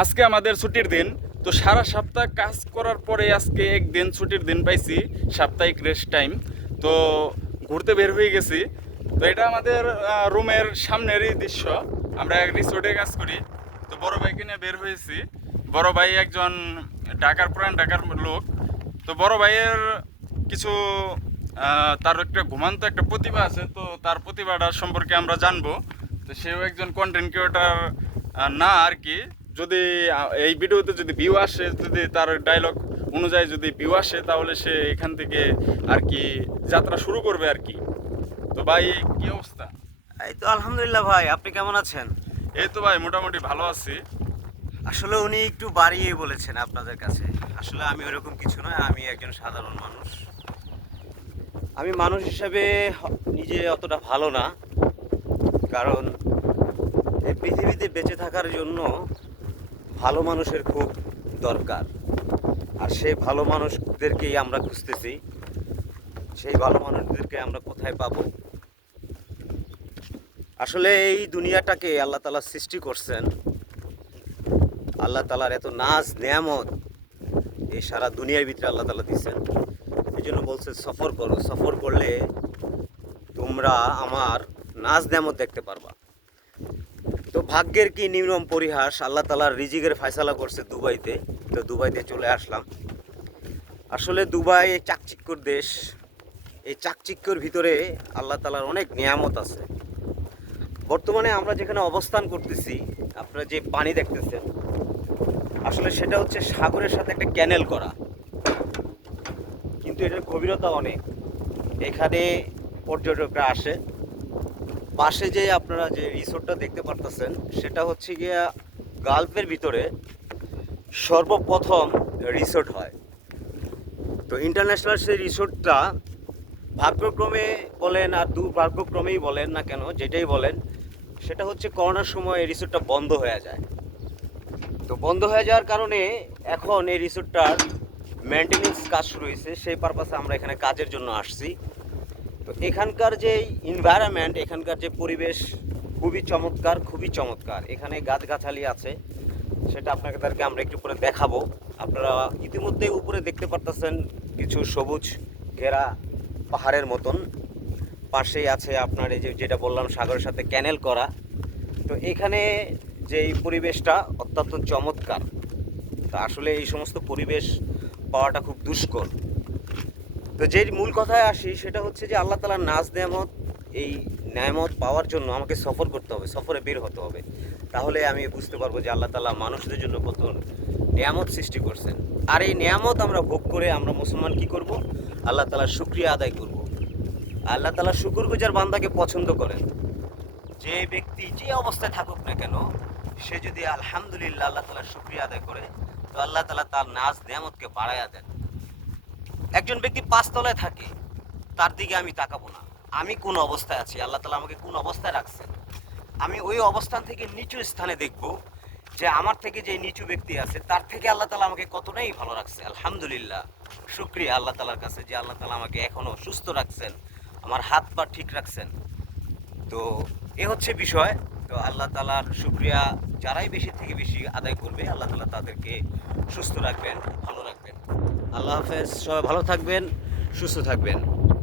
আজকে আমাদের ছুটির দিন। তো সারা সপ্তাহ কাজ করার পরে আজকে একদিন ছুটির দিন পাইছি, সাপ্তাহিক রেস্ট টাইম। তো ঘুরতে বের হয়ে গেছি। তো এটা আমাদের রুমের সামনেরই দৃশ্য। আমরা এক রিসোর্টে কাজ করি। তো বড় ভাইকে নিয়ে বের হয়েছি। বড় ভাই একজন পুরান ঢাকার লোক। তো বড় ভাইয়ের কিছু তার একটা একটা প্রতিভা আছে। তো তার প্রতিভাটা সম্পর্কে আমরা জানবো। তো সেও একজন কন্টেন্ট ক্রিয়েটার না আর কি। যদি এই ভিডিওতে যদি ভিউ আসে, যদি তার ডায়লগ অনুযায়ী যদি ভিউ আসে, তাহলে সে এখান থেকে আর কি যাত্রা শুরু করবে আর কি। তো ভাই, কি অবস্থা? এই তো আলহামদুলিল্লাহ ভাই, আপনি কেমন আছেন? এই তো ভাই, মোটামুটি ভালো আছি। আসলে উনি একটু বাড়িয়ে বলেছেন আপনাদের কাছে। আসলে আমি ওরকম কিছু নয়, আমি একজন সাধারণ মানুষ। আমি মানুষ হিসেবে নিজে অতটা ভালো না, কারণ এই পৃথিবীতে বেঁচে থাকার জন্য ভালো মানুষের খুব দরকার। আর সেই ভালো মানুষদেরকেই আমরা খুঁজতেছি। সেই ভালো মানুষদেরকে আমরা কোথায় পাবো? আসলে এই দুনিয়াটাকে আল্লাহ তাআলা সৃষ্টি করছেন। আল্লাহ তাআলার এত নাজ নেয়ামত এই সারা দুনিয়ার ভিতরে আল্লাহ তাআলা দিচ্ছেন। এই জন্য বলছে সফর করো, সফর করলে তোমরা আমার নাজ নেয়ামত দেখতে পারবা। তো ভাগ্যের কি নির্মম পরিহাস, আল্লাহ তাআলার রিজিকের ফয়সালা করছে দুবাইতে। তো দুবাইতে চলে আসলাম। আসলে দুবাই চাকচিক্যর দেশ। এই চাকচিক্যর ভিতরে আল্লাহ তাআলার অনেক নিয়ামত আছে। বর্তমানে আমরা যেখানে অবস্থান করতেছি, আপনারা যে পানি দেখতেছেন, আসলে সেটা হচ্ছে সাগরের সাথে একটা ক্যানেল করা, কিন্তু এটার গভীরতা অনেক। এখানে পর্যটকরা আসে। পাশে যে আপনারা যে রিসোর্টটা দেখতে পারতেছেন, সেটা হচ্ছে গিয়া গালফের ভিতরে সর্বপ্রথম রিসোর্ট হয়। তো ইন্টারন্যাশনাল সেই রিসোর্টটা ভাগ্যক্রমে বলেন আর দুর্ভাগ্যক্রমেই বলেন না কেন, যেটাই বলেন, সেটা হচ্ছে করোনার সময় এই রিসোর্টটা বন্ধ হয়ে যায়। তো বন্ধ হয়ে যাওয়ার কারণে এখন এই রিসোর্টটার মেনটেনেন্স কাজ শুরু হয়েছে। সেই পারপাসে আমরা এখানে কাজের জন্য আসছি। তো এখানকার যে এনভায়রনমেন্ট, এখানকার যে পরিবেশ খুবই চমৎকার, খুবই চমৎকার। এখানে গাছগাছালি আছে, সেটা আপনাদেরকে আমরা একটু পরে দেখাবো। আপনারা ইতিমধ্যে উপরে দেখতে পারতেছেন কিছু সবুজ ঘেরা পাহাড়ের মতন। পাশেই আছে আপনার এই যে যেটা বললাম সাগরের সাথে ক্যানেল করা। তো এখানে যে এই পরিবেশটা অত্যন্ত চমৎকার। তা আসলে এই সমস্ত পরিবেশ পাওয়াটা খুব দুষ্কর। তো যে মূল কথায় আসি, সেটা হচ্ছে যে আল্লাহ তাআলার নাজ নেয়ামত, এই নেয়ামত পাওয়ার জন্য আমাকে সফর করতে হবে, সফরে বের হতে হবে। তাহলে আমি বুঝতে পারবো যে আল্লাহ তাআলা মানুষদের জন্য কত নেয়ামত সৃষ্টি করছেন। আর এই নেয়ামত আমরা ভোগ করে আমরা মুসলমান কি করব? আল্লাহ তাআলার শুকরিয়া আদায় করব। আল্লাহ তাআলা শুকরগুজার বান্দাকে পছন্দ করেন। যে ব্যক্তি যে অবস্থায় থাকুক না কেন, সে যদি আলহামদুলিল্লাহ আল্লাহ তাআলার শুকরিয়া আদায় করে, তো আল্লাহ তাআলা তার নাজ নেয়ামতকে বাড়ায়া দেন। একজন ব্যক্তি 5 তলায় থাকে, তার দিকে আমি তাকাবো না। আমি কোন অবস্থায় আছি, আল্লাহ তাআলা আমাকে কোন অবস্থায় রাখছেন, আমি ওই অবস্থান থেকে নিচু স্থানে দেখব যে আমার থেকে যে নিচু ব্যক্তি আছে তার থেকে আল্লাহ তাআলা আমাকে কতটাই ভালো রাখছে। আলহামদুলিল্লাহ, শুকরিয়া আল্লাহ তাআলার কাছে যে আল্লাহ তাআলা আমাকে এখনো সুস্থ রাখছেন, আমার হাত পা ঠিক রাখছেন। তো এ হচ্ছে বিষয়। তো আল্লাহ তাআলার শুকরিয়া যারাই বেশি থেকে বেশি আদায় করবে, আল্লাহ তাআলা তাদেরকে সুস্থ রাখবেন, ভালো রাখবেন। আল্লাহ হাফেজ, সবাই ভালো থাকবেন, সুস্থ থাকবেন।